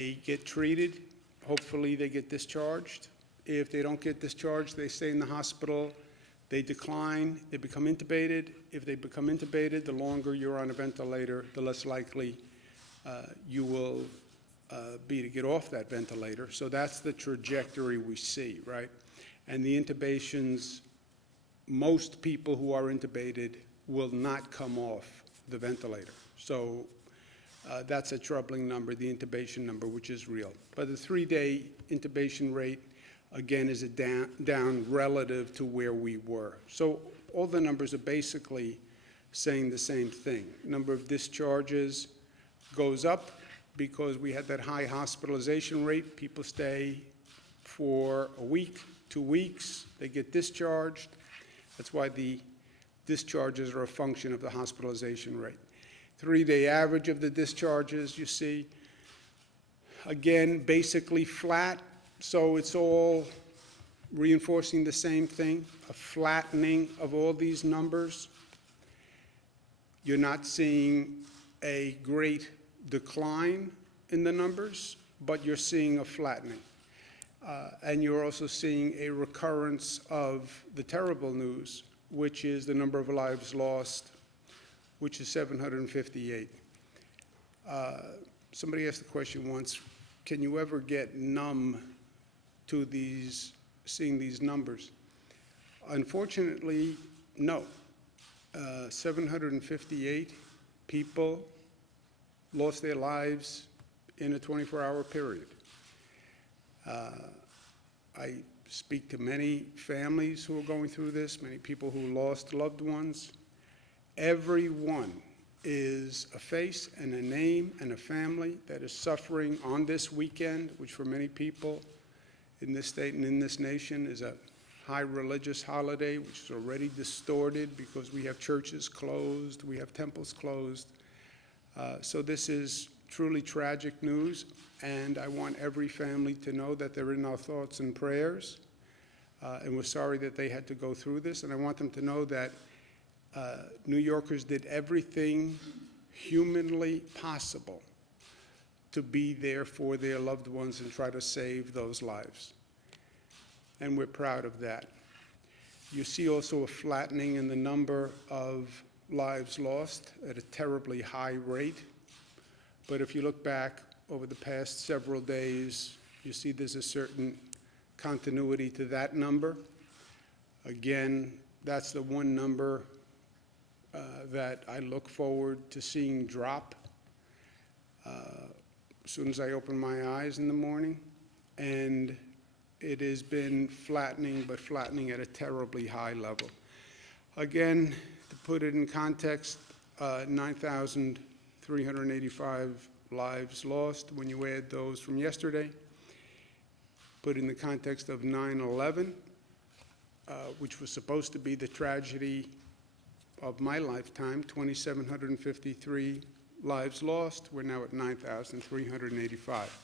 They get treated, hopefully they get discharged. If they don't get discharged, they stay in the hospital, they decline, they become intubated. If they become intubated, the longer you're on a ventilator, the less likely you will be to get off that ventilator. So that's the trajectory we see, right? And the intubations, most people who are intubated will not come off the ventilator. So that's a troubling number, the intubation number, which is real. But the 3-day intubation rate, again, is down relative to where we were. So all the numbers are basically saying the same thing. Number of discharges goes up because we had that high hospitalization rate. People stay for a week, 2 weeks, they get discharged. That's why the discharges are a function of the hospitalization rate. 3-day average of the discharges, you see, again, basically flat. So it's all reinforcing the same thing, a flattening of all these numbers. You're not seeing a great decline in the numbers, but you're seeing a flattening. And you're also seeing a recurrence of the terrible news, which is the number of lives lost, which is 758. Somebody asked the question once, can you ever get numb to seeing these numbers? Unfortunately, no. 758 people lost their lives in a 24-hour period. I speak to many families who are going through this, many people who lost loved ones. Everyone is a face and a name and a family that is suffering on this weekend, which for many people in this state and in this nation is a high religious holiday, which is already distorted because we have churches closed, we have temples closed. So this is truly tragic news, and I want every family to know that they're in our thoughts and prayers, and we're sorry that they had to go through this, and I want them to know that New Yorkers did everything humanly possible to be there for their loved ones and try to save those lives. And we're proud of that. You see also a flattening in the number of lives lost at a terribly high rate. But if you look back over the past several days, you see there's a certain continuity to that number. Again, that's the one number that I look forward to seeing drop as soon as I open my eyes in the morning. And it has been flattening, but flattening at a terribly high level. Again, to put it in context, 9,385 lives lost when you add those from yesterday. Put in the context of 9/11, which was supposed to be the tragedy of my lifetime, 2,753 lives lost. We're now at 9,385.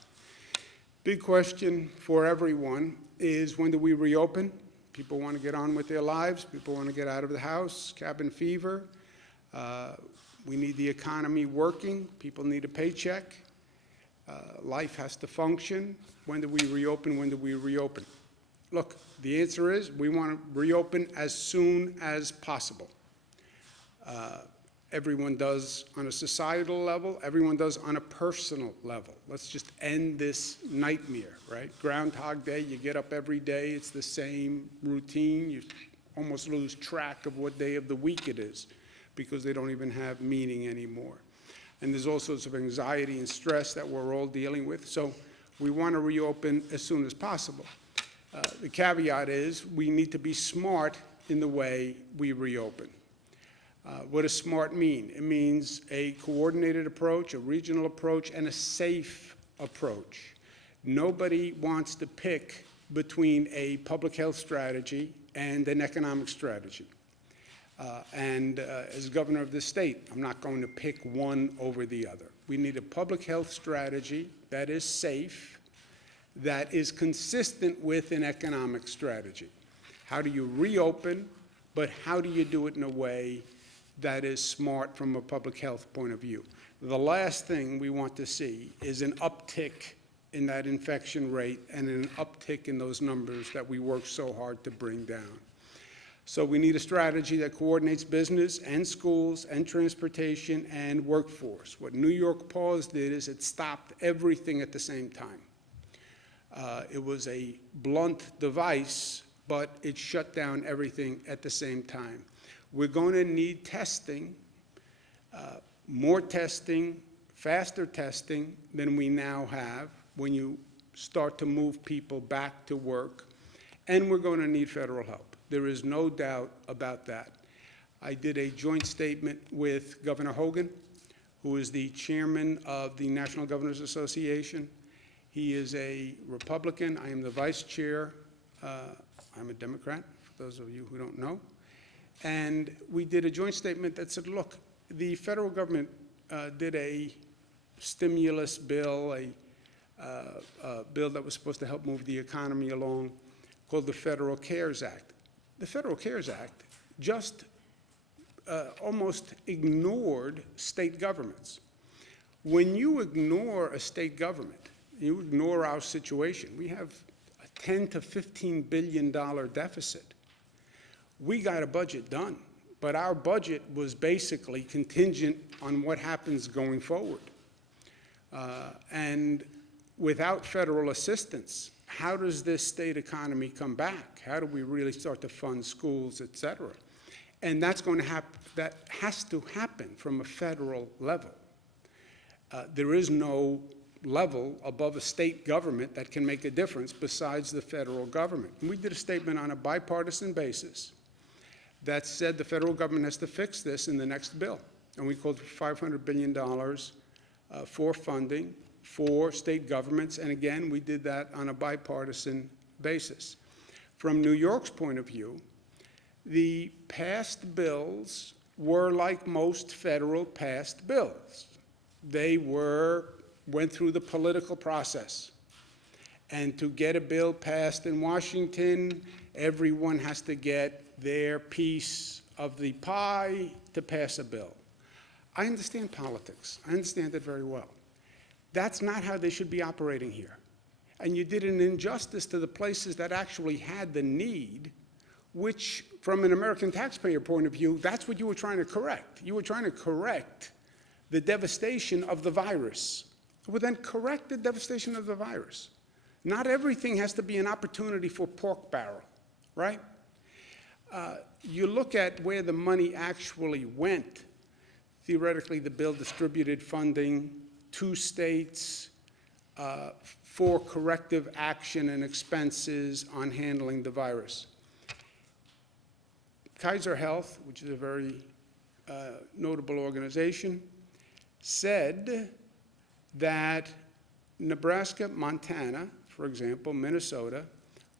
Big question for everyone is, when do we reopen? People want to get on with their lives. People want to get out of the house. Cabin fever. We need the economy working. People need a paycheck. Life has to function. When do we reopen? When do we reopen? Look, the answer is we want to reopen as soon as possible. Everyone does on a societal level. Everyone does on a personal level. Let's just end this nightmare, right? Groundhog Day, you get up every day. It's the same routine. You almost lose track of what day of the week it is because they don't even have meaning anymore. And there's all sorts of anxiety and stress that we're all dealing with. So we want to reopen as soon as possible. The caveat is we need to be smart in the way we reopen. What does SMART mean? It means a coordinated approach, a regional approach, and a safe approach. Nobody wants to pick between a public health strategy and an economic strategy. As governor of this state, I'm not going to pick one over the other. We need a public health strategy that is safe, that is consistent with an economic strategy. How do you reopen, but how do you do it in a way that is smart from a public health point of view? The last thing we want to see is an uptick in that infection rate and an uptick in those numbers that we work so hard to bring down. So we need a strategy that coordinates business and schools and transportation and workforce. What New York Pause did is it stopped everything at the same time. It was a blunt device, but it shut down everything at the same time. We're going to need testing, more testing, faster testing than we now have when you start to move people back to work, and we're going to need federal help. There is no doubt about that. I did a joint statement with Governor Hogan, who is the chairman of the National Governors Association. He is a Republican. I am the vice chair. I'm a Democrat, for those of you who don't know. And we did a joint statement that said, look, the federal government did a stimulus bill, a bill that was supposed to help move the economy along, called the Federal CARES Act. The Federal CARES Act just almost ignored state governments. When you ignore a state government, you ignore our situation. We have a $10 to $15 billion deficit. We got a budget done, but our budget was basically contingent on what happens going forward. And without federal assistance, how does this state economy come back? How do we really start to fund schools, et cetera? And that's going to happen. That has to happen from a federal level. There is no level above a state government that can make a difference besides the federal government. And we did a statement on a bipartisan basis that said the federal government has to fix this in the next bill. And we called for $500 billion for funding for state governments, and again, we did that on a bipartisan basis. From New York's point of view, the past bills were like most federal past bills. They went through the political process. And to get a bill passed in Washington, everyone has to get their piece of the pie to pass a bill. I understand politics. I understand it very well. That's not how they should be operating here. And you did an injustice to the places that actually had the need, which, from an American taxpayer point of view, that's what you were trying to correct. You were trying to correct the devastation of the virus. Well, then correct the devastation of the virus. Not everything has to be an opportunity for pork barrel, right? You look at where the money actually went. Theoretically, the bill distributed funding to states for corrective action and expenses on handling the virus. Kaiser Health, which is a very notable organization, said that Nebraska, Montana, for example, Minnesota,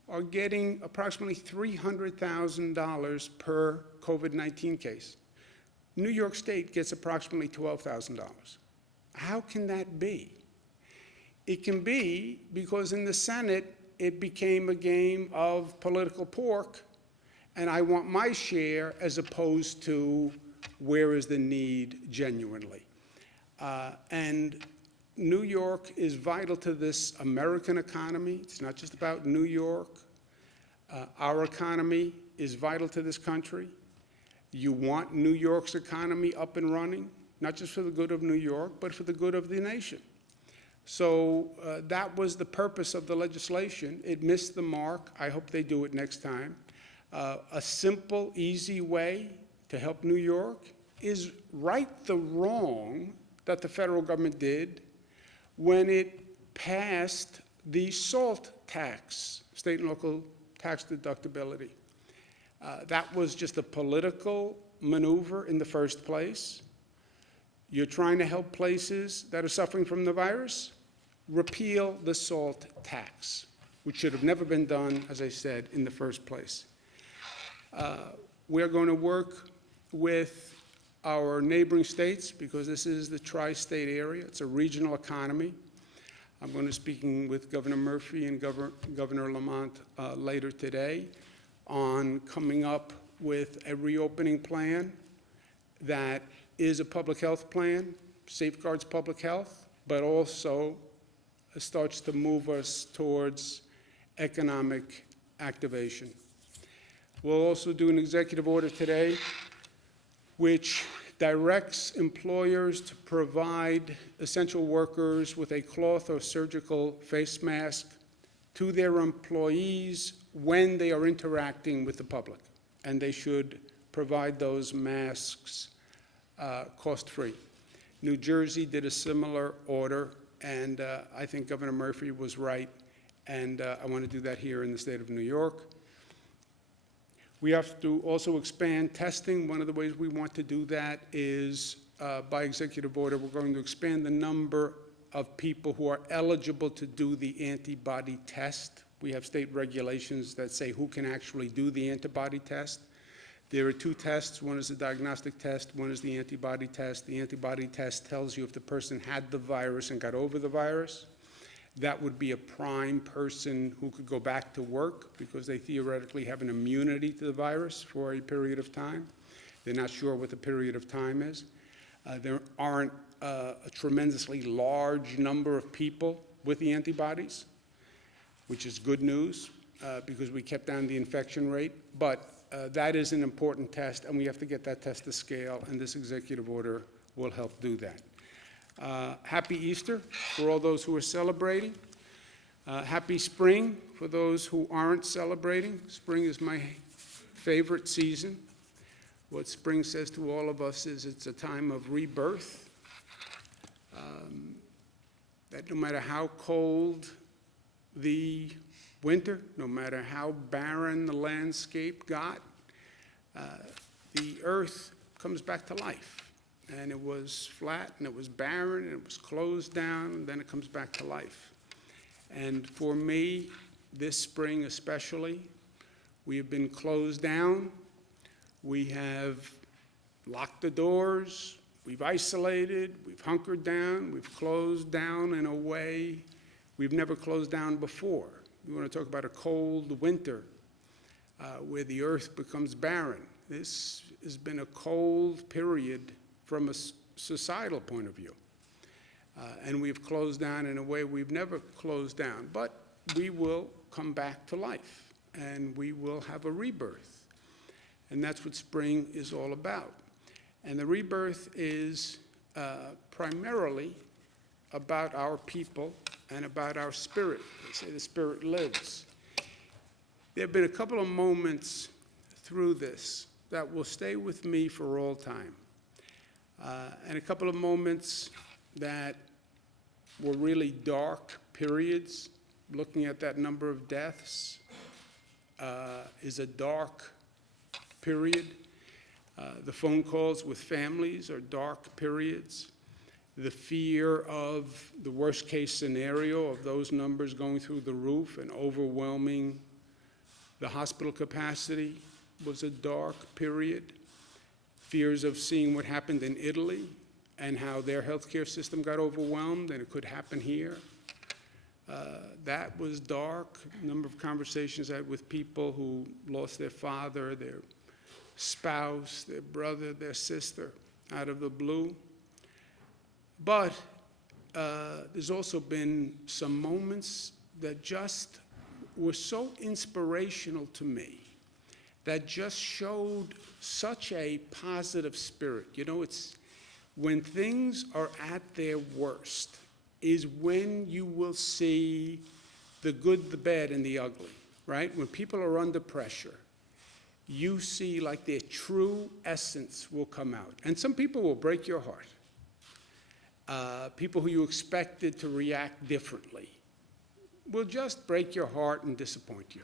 are getting approximately $300,000 per COVID-19 case. New York State gets approximately $12,000. How can that be? It can be because in the Senate, it became a game of political pork, and I want my share as opposed to where is the need genuinely. And New York is vital to this American economy. It's not just about New York. Our economy is vital to this country. You want New York's economy up and running, not just for the good of New York, but for the good of the nation. So that was the purpose of the legislation. It missed the mark. I hope they do it next time. A simple, easy way to help New York is right the wrong that the federal government did when it passed the SALT tax, state and local tax deductibility. That was just a political maneuver in the first place. You're trying to help places that are suffering from the virus? Repeal the SALT tax, which should have never been done, as I said, in the first place. We're going to work with our neighboring states because this is the tri-state area. It's a regional economy. I'm going to be speaking with Governor Murphy and Governor Lamont later today on coming up with a reopening plan that is a public health plan, safeguards public health, but also starts to move us towards economic activation. We'll also do an executive order today which directs employers to provide essential workers with a cloth or surgical face mask to their employees when they are interacting with the public. And they should provide those masks cost-free. New Jersey did a similar order, and I think Governor Murphy was right, and I want to do that here in the state of New York. We have to also expand testing. One of the ways we want to do that is by executive order, we're going to expand the number of people who are eligible to do the antibody test. We have state regulations that say who can actually do the antibody test. There are two tests. One is the diagnostic test, one is the antibody test. The antibody test tells you if the person had the virus and got over the virus. That would be a prime person who could go back to work because they theoretically have an immunity to the virus for a period of time. They're not sure what the period of time is. There aren't a tremendously large number of people with the antibodies, which is good news because we kept down the infection rate. But that is an important test, and we have to get that test to scale, and this executive order will help do that. Happy Easter for all those who are celebrating. Happy spring for those who aren't celebrating. Spring is my favorite season. What spring says to all of us is it's a time of rebirth. That no matter how cold the winter, no matter how barren the landscape got, the earth comes back to life. And it was flat, and it was barren, and it was closed down, and then it comes back to life. And for me, this spring especially, we have been closed down. We have locked the doors. We've isolated. We've hunkered down. We've closed down in a way we've never closed down before. We want to talk about a cold winter where the earth becomes barren. This has been a cold period from a societal point of view. And we've closed down in a way we've never closed down. But we will come back to life, and we will have a rebirth. And that's what spring is all about. And the rebirth is primarily about our people and about our spirit. They say the spirit lives. There have been a couple of moments through this that will stay with me for all time. And a couple of moments that were really dark periods. Looking at that number of deaths is a dark period. The phone calls with families are dark periods. The fear of the worst case scenario of those numbers going through the roof and overwhelming the hospital capacity was a dark period. Fears of seeing what happened in Italy and how their healthcare system got overwhelmed, and it could happen here. That was dark. A number of conversations I had with people who lost their father, their spouse, their brother, their sister out of the blue. But there's also been some moments that just were so inspirational to me, that just showed such a positive spirit. You know, it's when things are at their worst is when you will see the good, the bad, and the ugly, right? When people are under pressure, you see like their true essence will come out. And some people will break your heart. People who you expected to react differently will just break your heart and disappoint you.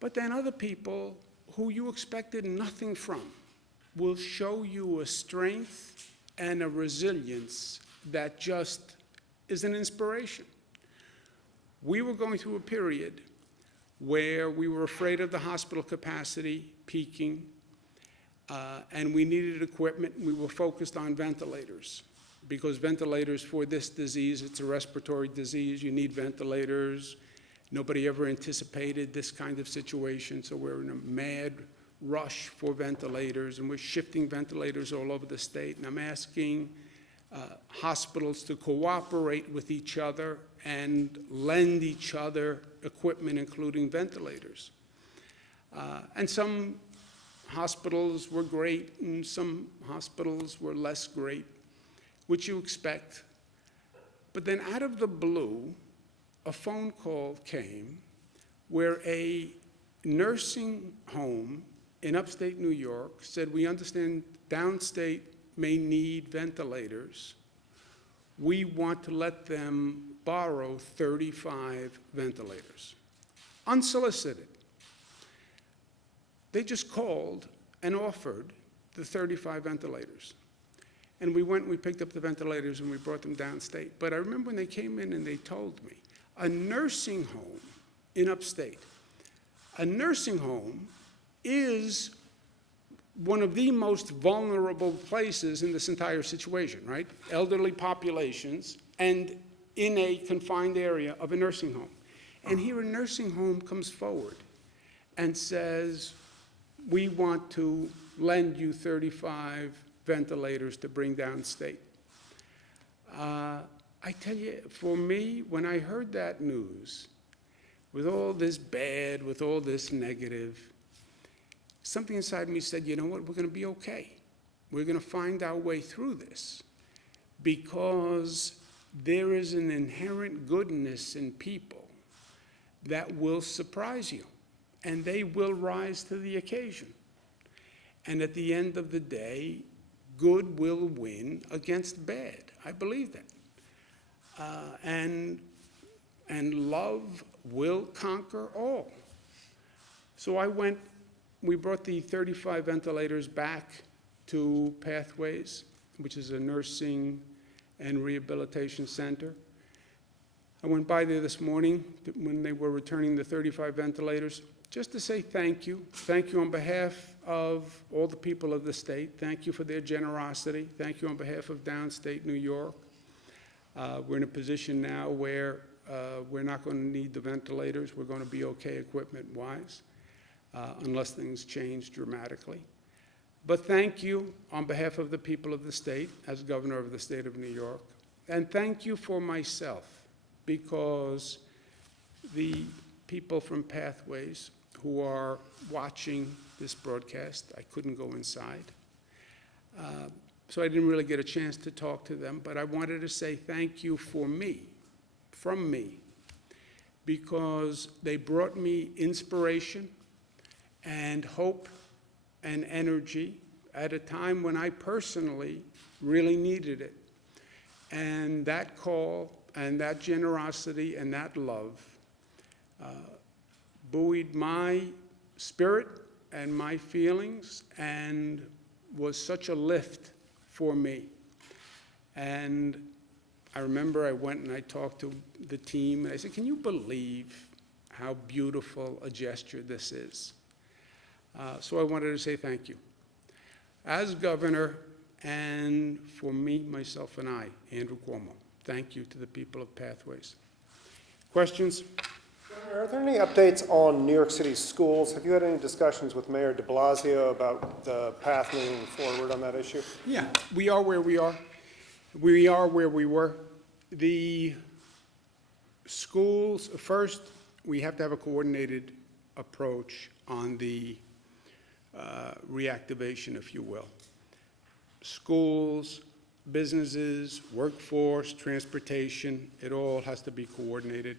But then other people who you expected nothing from will show you a strength and a resilience that just is an inspiration. We were going through a period where we were afraid of the hospital capacity peaking, and we needed equipment, and we were focused on ventilators. Because ventilators for this disease, it's a respiratory disease, you need ventilators. Nobody ever anticipated this kind of situation, so we're in a mad rush for ventilators, and we're shifting ventilators all over the state. And I'm asking hospitals to cooperate with each other and lend each other equipment, including ventilators. And some hospitals were great, and some hospitals were less great, which you expect. But then out of the blue, a phone call came where a nursing home in upstate New York said, we understand downstate may need ventilators. We want to let them borrow 35 ventilators. Unsolicited. They just called and offered the 35 ventilators. And we went and we picked up the ventilators and we brought them downstate. But I remember when they came in and they told me, a nursing home in upstate, a nursing home is one of the most vulnerable places in this entire situation, right? Elderly populations and in a confined area of a nursing home. And here a nursing home comes forward and says, we want to lend you 35 ventilators to bring downstate. I tell you, for me, when I heard that news, with all this bad, with all this negative, something inside me said, you know what, we're going to be okay. We're going to find our way through this, because there is an inherent goodness in people that will surprise you, and they will rise to the occasion. And at the end of the day, good will win against bad. I believe that. And love will conquer all. So we brought the 35 ventilators back to Pathways, which is a nursing and rehabilitation center. I went by there this morning when they were returning the 35 ventilators, just to say thank you. Thank you on behalf of all the people of the state. Thank you for their generosity. Thank you on behalf of downstate New York. We're in a position now where we're not going to need the ventilators. We're going to be okay equipment-wise, unless things change dramatically. But thank you on behalf of the people of the state, as governor of the state of New York. And thank you for myself, because the people from Pathways who are watching this broadcast, I couldn't go inside, so I didn't really get a chance to talk to them, but I wanted to say thank you for me, from me, because they brought me inspiration and hope and energy at a time when I personally really needed it. And that call and that generosity and that love buoyed my spirit and my feelings and was such a lift for me. And I remember I went and I talked to the team and I said, can you believe how beautiful a gesture this is? So I wanted to say thank you. As governor, and for me, myself, and I, Andrew Cuomo, thank you to the people of Pathways. Questions? Are there any updates on New York City schools? Have you had any discussions with Mayor de Blasio about the path moving forward on that issue? Yeah, we are where we are. We are where we were. The schools, first, we have to have a coordinated approach on the reactivation, if you will. Schools, businesses, workforce, transportation, it all has to be coordinated.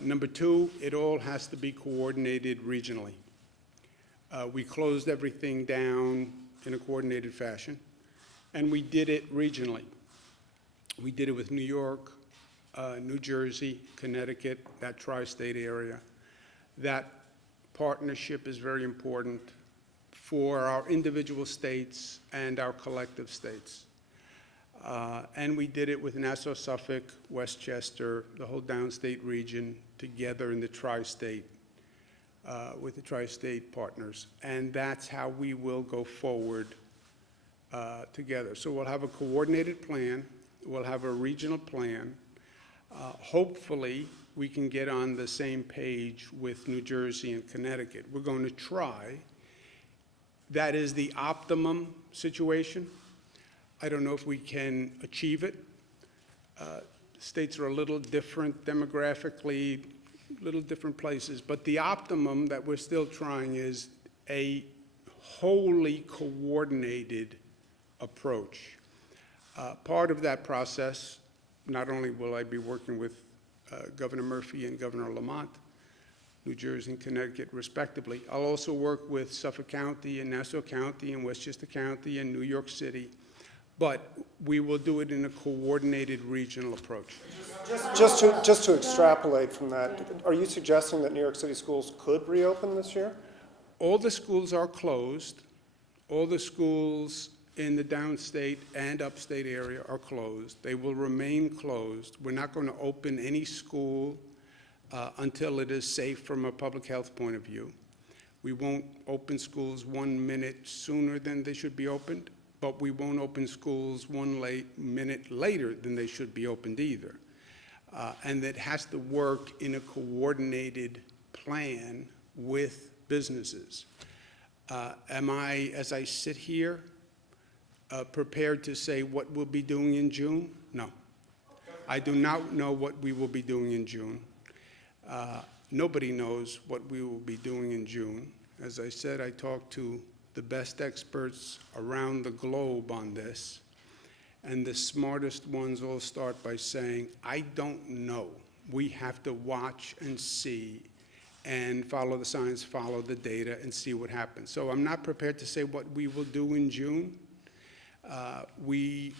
Number two, it all has to be coordinated regionally. We closed everything down in a coordinated fashion, and we did it regionally. We did it with New York, New Jersey, Connecticut, that tri-state area. That partnership is very important for our individual states and our collective states. And we did it with Nassau, Suffolk, Westchester, the whole downstate region together in the tri-state, with the tri-state partners. And that's how we will go forward together. So we'll have a coordinated plan. We'll have a regional plan. Hopefully, we can get on the same page with New Jersey and Connecticut. We're going to try. That is the optimum situation. I don't know if we can achieve it. States are a little different demographically, little different places, but the optimum that we're still trying is a wholly coordinated approach. Part of that process, not only will I be working with Governor Murphy and Governor Lamont, New Jersey and Connecticut respectively, I'll also work with Suffolk County and Nassau County and Westchester County and New York City, but we will do it in a coordinated regional approach. Just to extrapolate from that, are you suggesting that New York City schools could reopen this year? All the schools are closed. All the schools in the downstate and upstate area are closed. They will remain closed. We're not going to open any school until it is safe from a public health point of view. We won't open schools 1 minute sooner than they should be opened, but we won't open schools 1 minute later than they should be opened either. And that has to work in a coordinated plan with businesses. Am I, as I sit here, prepared to say what we'll be doing in June? No. I do not know what we will be doing in June. Nobody knows what we will be doing in June. As I said, I talked to the best experts around the globe on this, and the smartest ones all start by saying, I don't know. We have to watch and see and follow the science, follow the data, and see what happens. So I'm not prepared to say what we will do in June.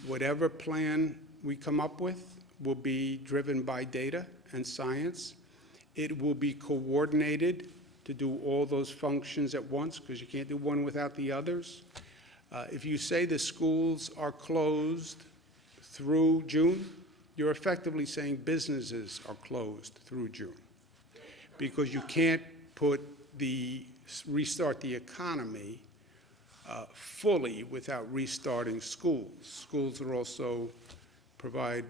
Whatever plan we come up with will be driven by data and science. It will be coordinated to do all those functions at once, because you can't do one without the others. If you say the schools are closed through June, you're effectively saying businesses are closed through June, because you can't restart the economy fully without restarting schools. Schools are also provide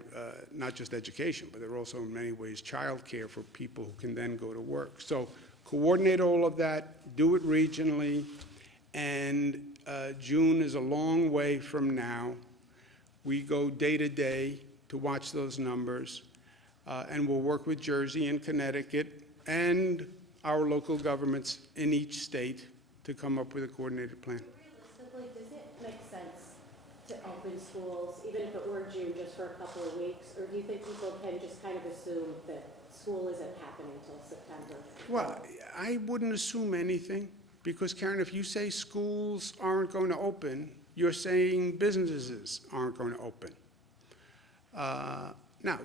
not just education, but they're also in many ways childcare for people who can then go to work. So coordinate all of that, do it regionally, and June is a long way from now. We go day to day to watch those numbers, and we'll work with Jersey and Connecticut and our local governments in each state to come up with a coordinated plan. Realistically, does it make sense to open schools, even if it were June, just for a couple of weeks? Or do you think people can just kind of assume that school isn't happening until September? Well, I wouldn't assume anything, because Karen, if you say schools aren't going to open, you're saying businesses aren't going to open. Now,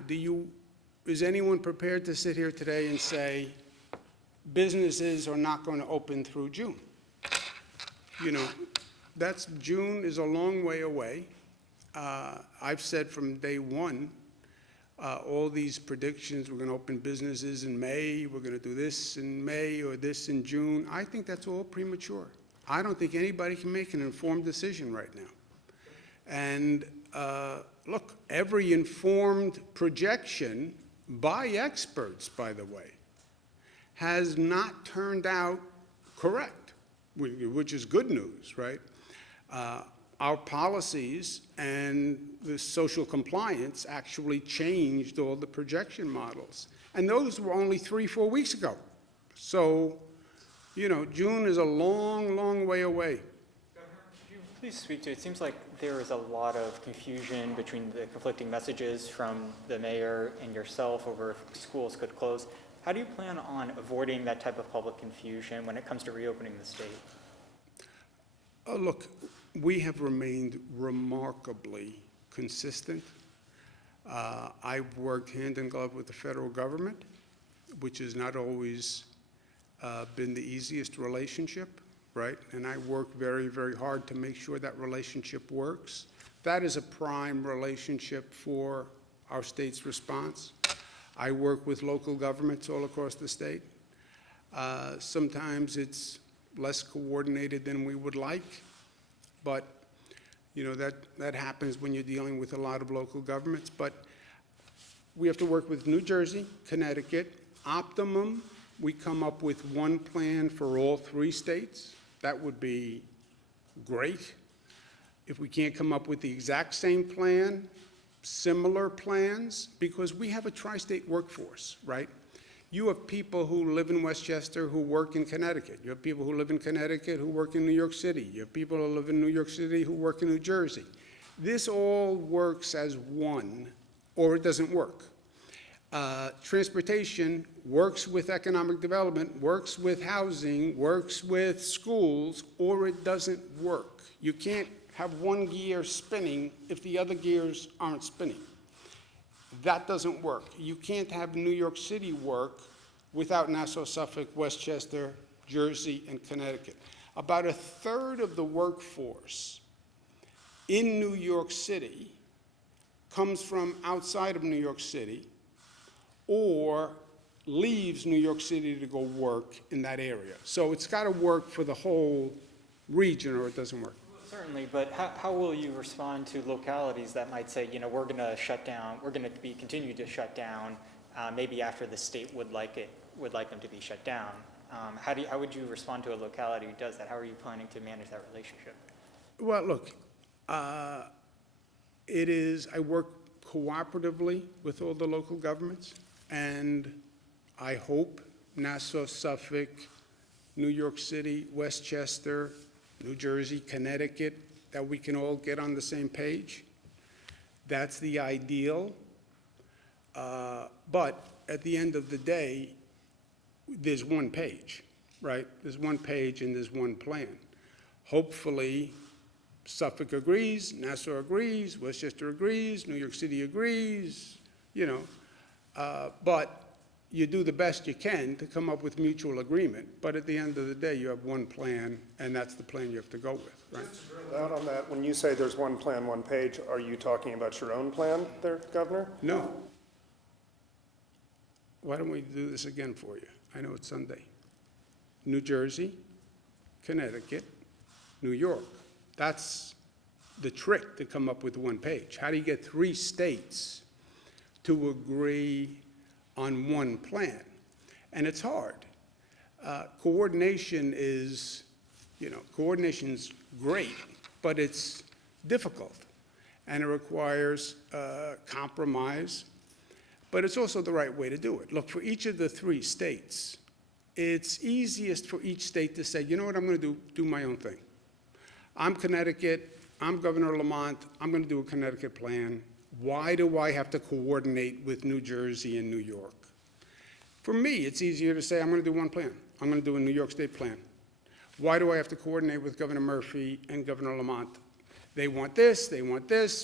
is anyone prepared to sit here today and say businesses are not going to open through June? You know, June is a long way away. I've said from day one, all these predictions, we're going to open businesses in May, we're going to do this in May or this in June. I think that's all premature. I don't think anybody can make an informed decision right now. And look, every informed projection by experts, by the way, has not turned out correct, which is good news, right? Our policies and the social compliance actually changed all the projection models. And those were only 3-4 weeks ago. So, you know, June is a long, long way away. Could you please speak to, it seems like there is a lot of confusion between the conflicting messages from the mayor and yourself over if schools could close. How do you plan on avoiding that type of public confusion when it comes to reopening the state? Look, we have remained remarkably consistent. I've worked hand in glove with the federal government, which has not always been the easiest relationship, right? And I work very, very hard to make sure that relationship works. That is a prime relationship for our state's response. I work with local governments all across the state. Sometimes it's less coordinated than we would like, but you know, that happens when you're dealing with a lot of local governments. But we have to work with New Jersey, Connecticut. Optimum, we come up with one plan for all 3 states. That would be great. If we can't come up with the exact same plan, similar plans because we have a tri-state workforce, right? You have people who live in Westchester who work in Connecticut. You have people who live in Connecticut who work in New York City. You have people who live in New York City who work in New Jersey. This all works as one, or it doesn't work. Transportation works with economic development, works with housing, works with schools, or it doesn't work. You can't have one gear spinning if the other gears aren't spinning. That doesn't work. You can't have New York City work without Nassau, Suffolk, Westchester, Jersey, and Connecticut. About a third of the workforce in New York City comes from outside of New York City or leaves New York City to go work in that area. So it's got to work for the whole region or it doesn't work. Certainly, but how will you respond to localities that might say, we're going to shut down, we're going to continue to shut down, maybe after the state would like them to be shut down? How would you respond to a locality who does that? How are you planning to manage that relationship? Well, look, I work cooperatively with all the local governments, and I hope Nassau, Suffolk, New York City, Westchester, New Jersey, Connecticut, that we can all get on the same page. That's the ideal. But at the end of the day, there's one page, right? There's one page and there's one plan. Hopefully, Suffolk agrees, Nassau agrees, Westchester agrees, New York City agrees, but you do the best you can to come up with mutual agreement. But at the end of the day, you have one plan, and that's the plan you have to go with, right? Out on that, when you say there's one plan, one page, are you talking about your own plan there, Governor? No. Why don't we do this again for you? I know it's Sunday. New Jersey, Connecticut, New York. That's the trick to come up with one page. How do you get 3 states to agree on one plan? And it's hard. Coordination is, coordination's great, but it's difficult. And it requires compromise, but it's also the right way to do it. Look, for each of the 3 states, it's easiest for each state to say, you know what, I'm going to do my own thing. I'm Connecticut, I'm Governor Lamont, I'm going to do a Connecticut plan. Why do I have to coordinate with New Jersey and New York? For me, it's easier to say, I'm going to do one plan. I'm going to do a New York State plan. Why do I have to coordinate with Governor Murphy and Governor Lamont? They want this,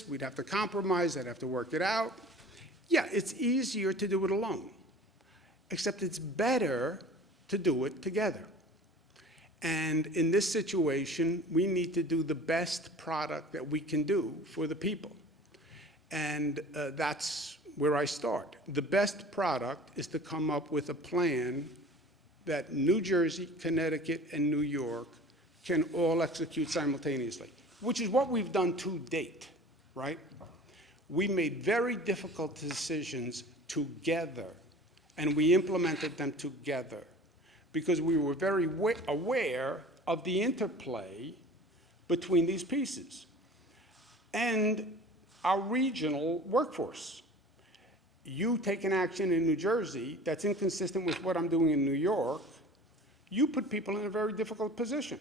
we'd have to compromise, I'd have to work it out. Yeah, it's easier to do it alone, except it's better to do it together. And in this situation, we need to do the best product that we can do for the people. And that's where I start. The best product is to come up with a plan that New Jersey, Connecticut, and New York can all execute simultaneously, which is what we've done to date, right? We made very difficult decisions together, and we implemented them together because we were very aware of the interplay between these pieces and our regional workforce. You take an action in New Jersey that's inconsistent with what I'm doing in New York, you put people in a very difficult position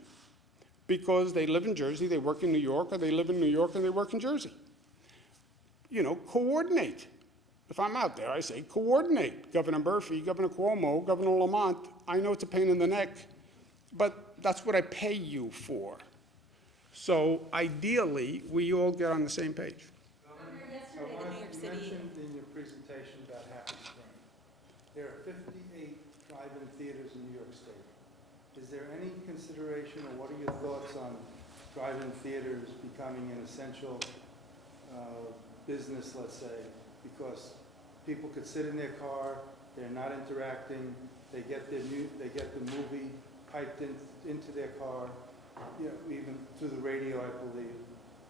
because they live in Jersey, they work in New York, or they live in New York and they work in Jersey. Coordinate. If I'm out there, I say coordinate. Governor Murphy, Governor Cuomo, Governor Lamont, I know it's a pain in the neck, but that's what I pay you for. So ideally, we all get on the same page. You mentioned in your presentation about Happy Spring. There are 58 drive-in theaters in New York State. Is there any consideration, or what are your thoughts on drive-in theaters becoming an essential business, let's say, because people could sit in their car, they're not interacting, they get the movie piped into their car, even through the radio, I believe.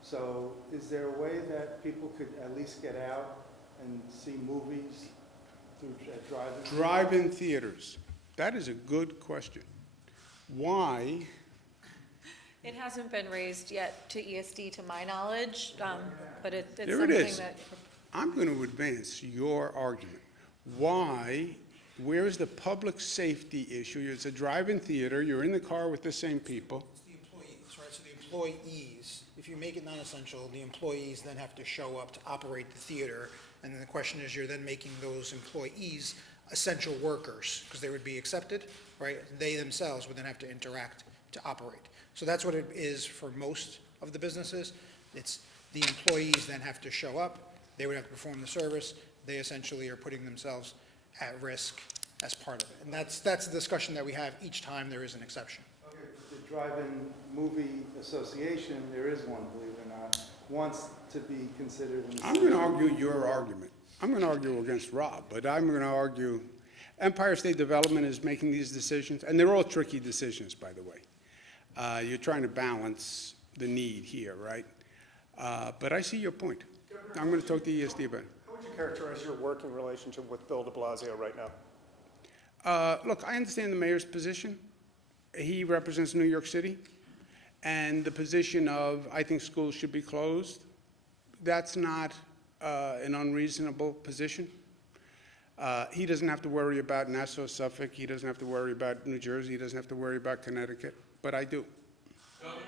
So is there a way that people could at least get out and see movies through drive-in? Drive-in theaters. That is a good question. Why? It hasn't been raised yet to ESD, to my knowledge, but it's There it something is. that I'm going to advance your argument. Where's the public safety issue? It's a drive-in theater, you're in the car with the same people. It's the employees, right? So the employees, if you make it non-essential, the employees then have to show up to operate the theater. And then the question is, you're then making those employees essential workers, because they would be accepted, right? They themselves would then have to interact to operate. So that's what it is for most of the businesses. It's the employees then have to show up, they would have to perform the service, they essentially are putting themselves at risk as part of it. And that's the discussion that we have each time there is an exception. Okay, but the Drive-In Movie Association, there is one, believe it or not, wants to be considered an I'm going to argue your argument. I'm going to argue against Rob, but I'm going to argue Empire State Development is making these decisions, and they're all tricky decisions, by the way. You're trying to balance the need here, right? But I see your point. I'm going to talk to ESD about it. How would you characterize your working relationship with Bill de Blasio right now? Look, I understand the mayor's position. He represents New York City, and the position of, I think schools should be closed, that's not an unreasonable position. He doesn't have to worry about Nassau, Suffolk, he doesn't have to worry about New Jersey, he doesn't have to worry about Connecticut, but I do.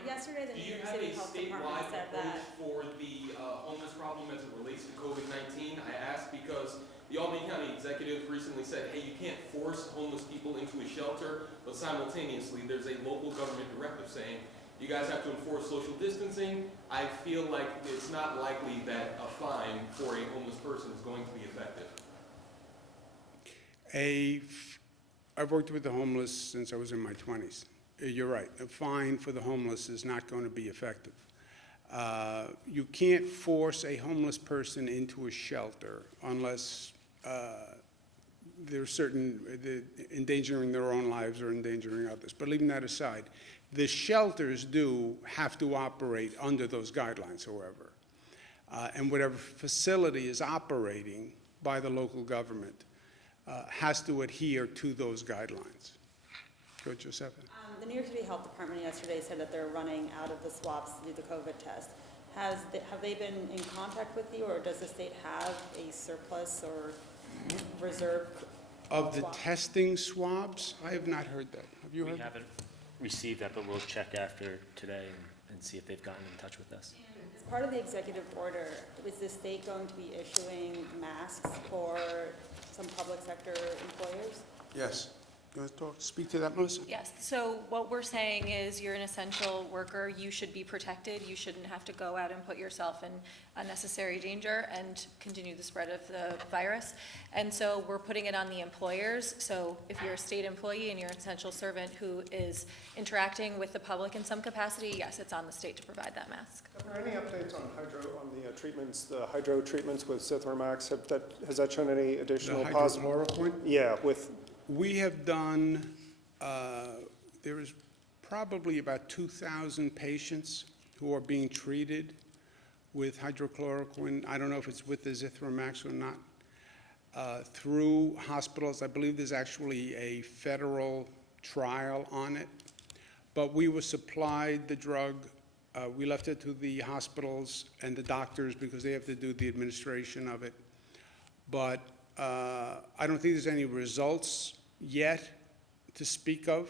Yesterday, the Do New you York have City a Health Department statewide said approach that. for the homeless problem as it relates to COVID-19? I ask because the Albany County Executive recently said, hey, you can't force homeless people into a shelter, but simultaneously there's a local government directive saying you guys have to enforce social distancing. I feel like it's not likely that a fine for a homeless person is going to be effective. I've worked with the homeless since I was in my 20s. You're right, a fine for the homeless is not going to be effective. You can't force a homeless person into a shelter unless there's endangering their own lives or endangering others. But leaving that aside, the shelters do have to operate under those guidelines, however. And whatever facility is operating by the local government has to adhere to those guidelines. Go, Josepha. The New York City Health Department yesterday said that they're running out of the swabs to do the COVID test. Have they been in contact with you, or does the state have a surplus or reserve? Of the swab? testing swabs, I have not heard that. Have you We heard? haven't received that, but we'll check after today and see if they've gotten in touch with us. As part of the executive order, is the state going to be issuing masks for some public sector employers? Yes. You want to speak to that, Melissa? Yes, so what we're saying is you're an essential worker, you should be protected, you shouldn't have to go out and put yourself in unnecessary danger and continue the spread of the virus. And so we're putting it on the employers, so if you're a state employee and you're an essential servant who is interacting with the public in some capacity, yes, it's on the state to provide that mask. Are there any updates on the treatments, the hydro treatments with Zithromax? Has that shown any additional positive? Hydrochloroquine? Yeah, with, We have done, there is probably about 2,000 patients who are being treated with hydrochloroquine. I don't know if it's with the Zithromax or not, through hospitals. I believe there's actually a federal trial on it. But we were supplied the drug. We left it to the hospitals and the doctors because they have to do the administration of it. But I don't think there's any results yet to speak of.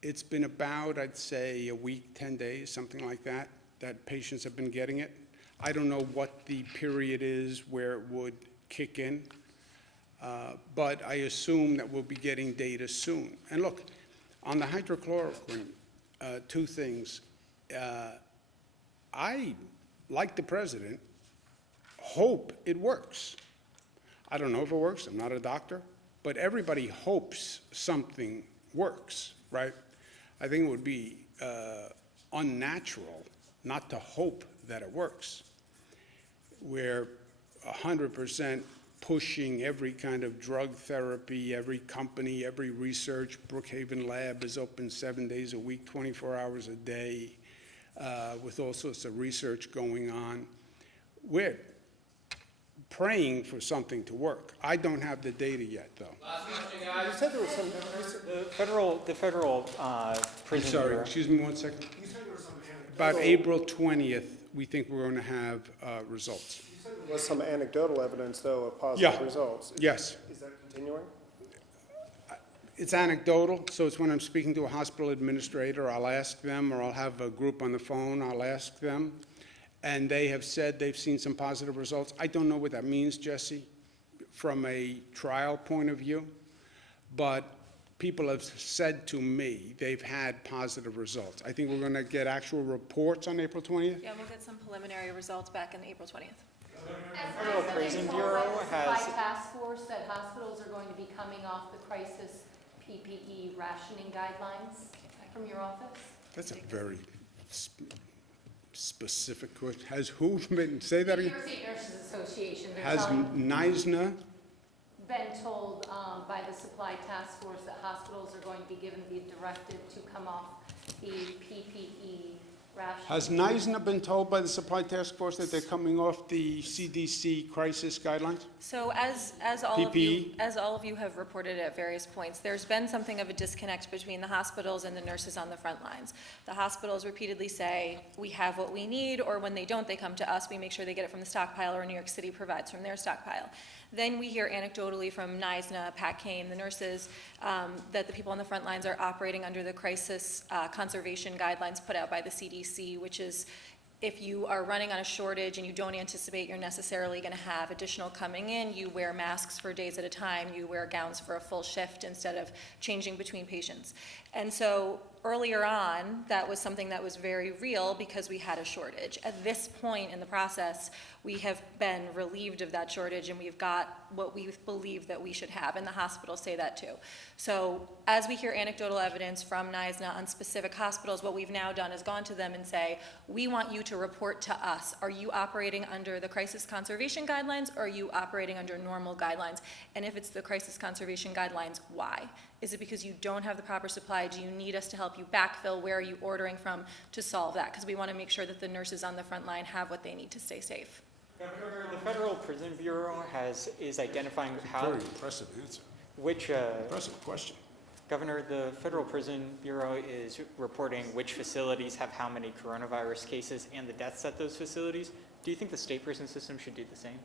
It's been about, I'd say, a week, 10 days, something like that, that patients have been getting it. I don't know what the period is where it would kick in, but I assume that we'll be getting data soon. And look, on the hydrochloroquine, two things. I, like the president, hope it works. I don't know if it works, I'm not a doctor, but everybody hopes something works, right? I think it would be unnatural not to hope that it works. We're 100% pushing every kind of drug therapy, every company, every research. Brookhaven Lab is open 7 days a week, 24 hours a day, with all sorts of research going on. We're praying for something to work. I don't have the data yet, though. Last question, guys. you said there was some, The federal prison Sorry, bureau. excuse me one second. you said there was some About April 20th, we think we're going to have results. There was some anecdotal evidence, though, of Yeah. positive results. Yes. Is that continuing? It's anecdotal, so it's when I'm speaking to a hospital administrator, I'll ask them, or I'll have a group on the phone, I'll ask them, and they have said they've seen some positive results. I don't know what that means, Jesse, from a trial point of view, but people have said to me they've had positive results. I think we're going to get actual reports on April 20th. Yeah, we'll get some preliminary results back on April 20th. Federal Prison Bureau has, By task force that hospitals are going to be coming off the crisis PPE rationing guidelines from your office? That's a very specific question. Has who been, say that The New again? York State Nurses Association, they're Has telling, NISNA, been told by the supply task force that hospitals are going to be given the directive to come off the PPE rationing. has NISNA been told by the supply task force that they're coming off the CDC crisis guidelines? So as all of PPE? you have reported at various points, there's been something of a disconnect between the hospitals and the nurses on the front lines. The hospitals repeatedly say, we have what we need, or when they don't, they come to us, we make sure they get it from the stockpile, or New York City provides from their stockpile. Then we hear anecdotally from NISNA, Pat Kane, the nurses, that the people on the front lines are operating under the crisis conservation guidelines put out by the CDC, which is if you are running on a shortage and you don't anticipate you're necessarily going to have additional coming in, you wear masks for days at a time, you wear gowns for a full shift instead of changing between patients. And so earlier on, that was something that was very real because we had a shortage. At this point in the process, we have been relieved of that shortage and we've got what we believe that we should have, and the hospitals say that too. So as we hear anecdotal evidence from NISNA on specific hospitals, what we've now done is gone to them and say, we want you to report to us. Are you operating under the crisis conservation guidelines, or are you operating under normal guidelines? And if it's the crisis conservation guidelines, why? Is it because you don't have the proper supply? Do you need us to help you backfill? Where are you ordering from to solve that? Because we want to make sure that the nurses on the front line have what they need to stay safe. Governor, the Federal Prison Bureau is identifying how, Very impressive answer. which, Impressive question. Governor, the Federal Prison Bureau is reporting which facilities have how many coronavirus cases and the deaths at those facilities. Do you think the state prison system should do the same?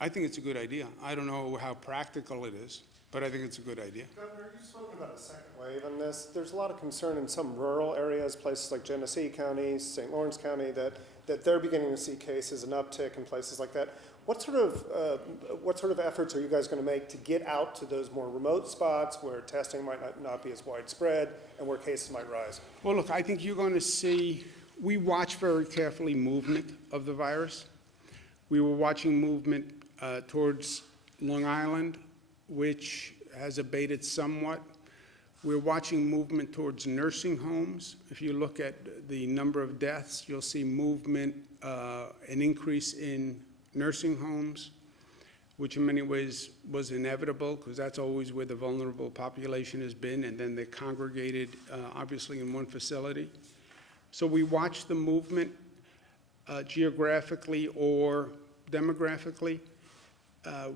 I think it's a good idea. I don't know how practical it is, but I think it's a good idea. Governor, you've spoken about a second wave on this. There's a lot of concern in some rural areas, places like Genesee County, St. Lawrence County, that they're beginning to see cases, an uptick in places like that. What sort of efforts are you guys going to make to get out to those more remote spots where testing might not be as widespread and where cases might rise? Well, look, I think you're going to see, we watch very carefully movement of the virus. We were watching movement towards Long Island, which has abated somewhat. We're watching movement towards nursing homes. If you look at the number of deaths, you'll see movement, an increase in nursing homes, which in many ways was inevitable because that's always where the vulnerable population has been, and then they're congregated, obviously, in one facility. So we watch the movement geographically or demographically.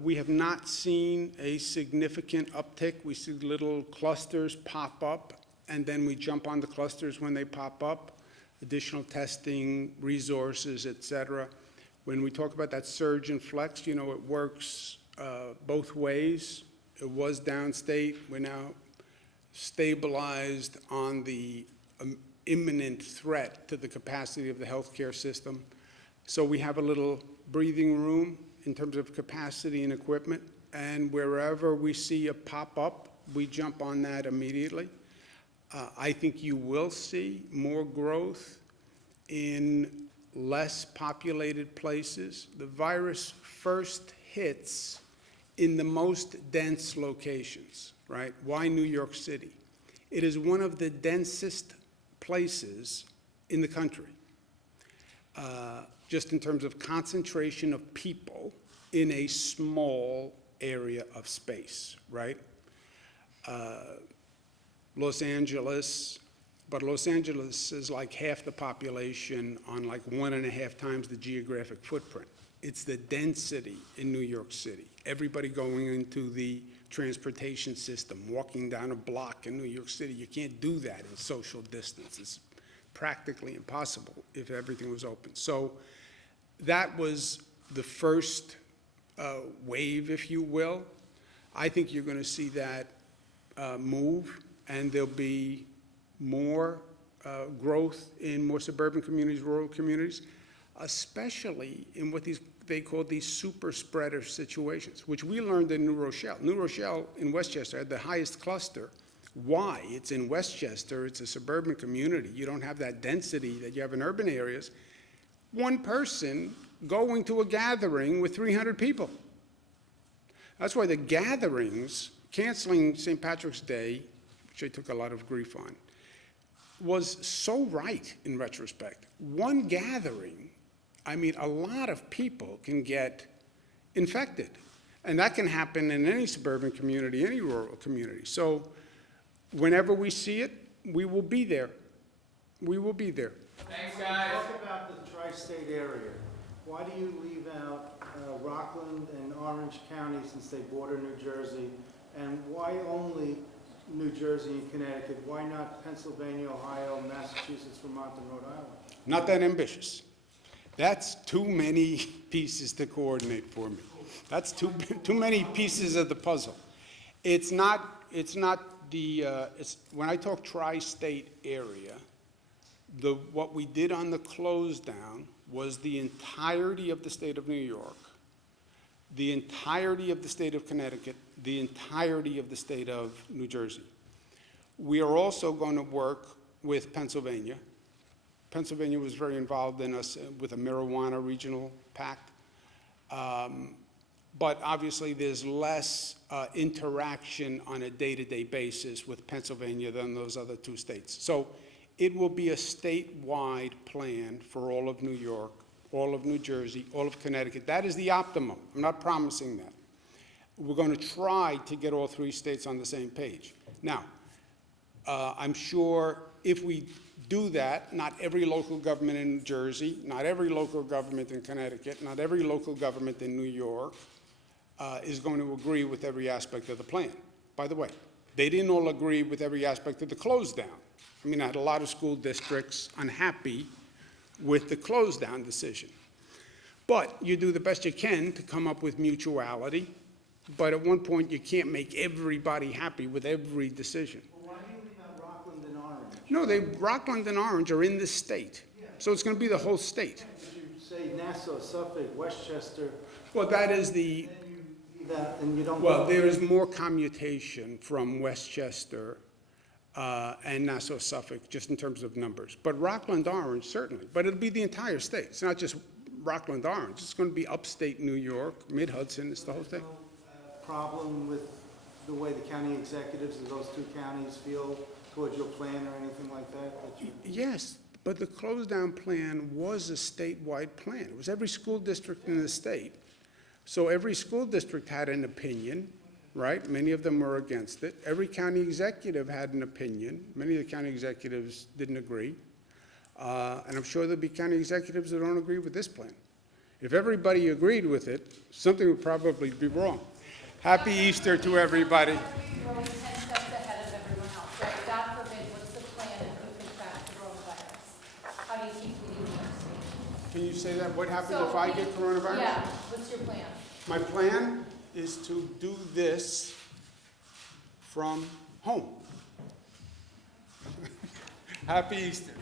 We have not seen a significant uptick. We see little clusters pop up, and then we jump on the clusters when they pop up, additional testing, resources, et cetera. When we talk about that surge and flex, you know, it works both ways. It was downstate. We're now stabilized on the imminent threat to the capacity of the healthcare system. So we have a little breathing room in terms of capacity and equipment, and wherever we see a pop-up, we jump on that immediately. I think you will see more growth in less populated places. The virus first hits in the most dense locations, right? Why New York City? It is one of the densest places in the country. Just in terms of concentration of people in a small area of space, right? Los Angeles, but Los Angeles is like half the population on like 1.5 times the geographic footprint. It's the density in New York City. Everybody going into the transportation system, walking down a block in New York City, you can't do that in social distance. It's practically impossible if everything was open. So that was the first wave, if you will. I think you're going to see that move, and there'll be more growth in more suburban communities, rural communities, especially in what they call these super spreader situations, which we learned in New Rochelle. New Rochelle in Westchester had the highest cluster. Why? It's in Westchester, it's a suburban community. You don't have that density that you have in urban areas. One person going to a gathering with 300 people. That's why the gatherings, canceling St. Patrick's Day, which I took a lot of grief on, was so right in retrospect. One gathering, I mean, a lot of people can get infected. And that can happen in any suburban community, any rural community. So whenever we see it, we will be there. We will be there. Thanks, guys. Talk about the tri-state area. Why do you leave out Rockland and Orange County since they border New Jersey? And why only New Jersey and Connecticut? Why not Pennsylvania, Ohio, Massachusetts, Vermont, and Rhode Island? Not that ambitious. That's too many pieces to coordinate for me. That's too many pieces of the puzzle. It's not the, when I talk tri-state area, what we did on the close down was the entirety of the state of New York, the entirety of the state of Connecticut, the entirety of the state of New Jersey. We are also going to work with Pennsylvania. Pennsylvania was very involved in us with a marijuana regional pact. But obviously, there's less interaction on a day-to-day basis with Pennsylvania than those other two states. So it will be a statewide plan for all of New York, all of New Jersey, all of Connecticut. That is the optimum. I'm not promising that. We're going to try to get all three states on the same page. Now, I'm sure if we do that, not every local government in New Jersey, not every local government in Connecticut, not every local government in New York is going to agree with every aspect of the plan. By the way, they didn't all agree with every aspect of the close down. I mean, I had a lot of school districts unhappy with the close down decision. But you do the best you can to come up with mutuality, but at one point you can't make everybody happy with every decision. Well, why do you leave out Rockland and Orange? No, Rockland and Orange are in this state. So it's going to be the whole state. Did you say Nassau, Suffolk, Westchester, Well, that is the, then you leave that and you don't. well, there is more commutation from Westchester and Nassau, Suffolk, just in terms of numbers. But Rockland, Orange, certainly. But it'll be the entire state. It's not just Rockland, Orange. It's going to be upstate New York, mid-Hudson, it's the whole thing. Problem with the way the county executives of those two counties feel towards your plan or anything like that? Yes, but the close-down plan was a statewide plan. It was every school district in the state. So every school district had an opinion, right? Many of them were against it. Every county executive had an opinion. Many of the county executives didn't agree. And I'm sure there'll be county executives that don't agree with this plan. If everybody agreed with it, something would probably be wrong. Happy Easter to everybody. We're always 10 steps ahead of everyone else, right? God forbid, what's the plan if we contract coronavirus? How do you keep leading New York State? Can you say that? What happens So, if I get coronavirus? Yeah, what's your plan? My plan is to do this from home. Happy Easter.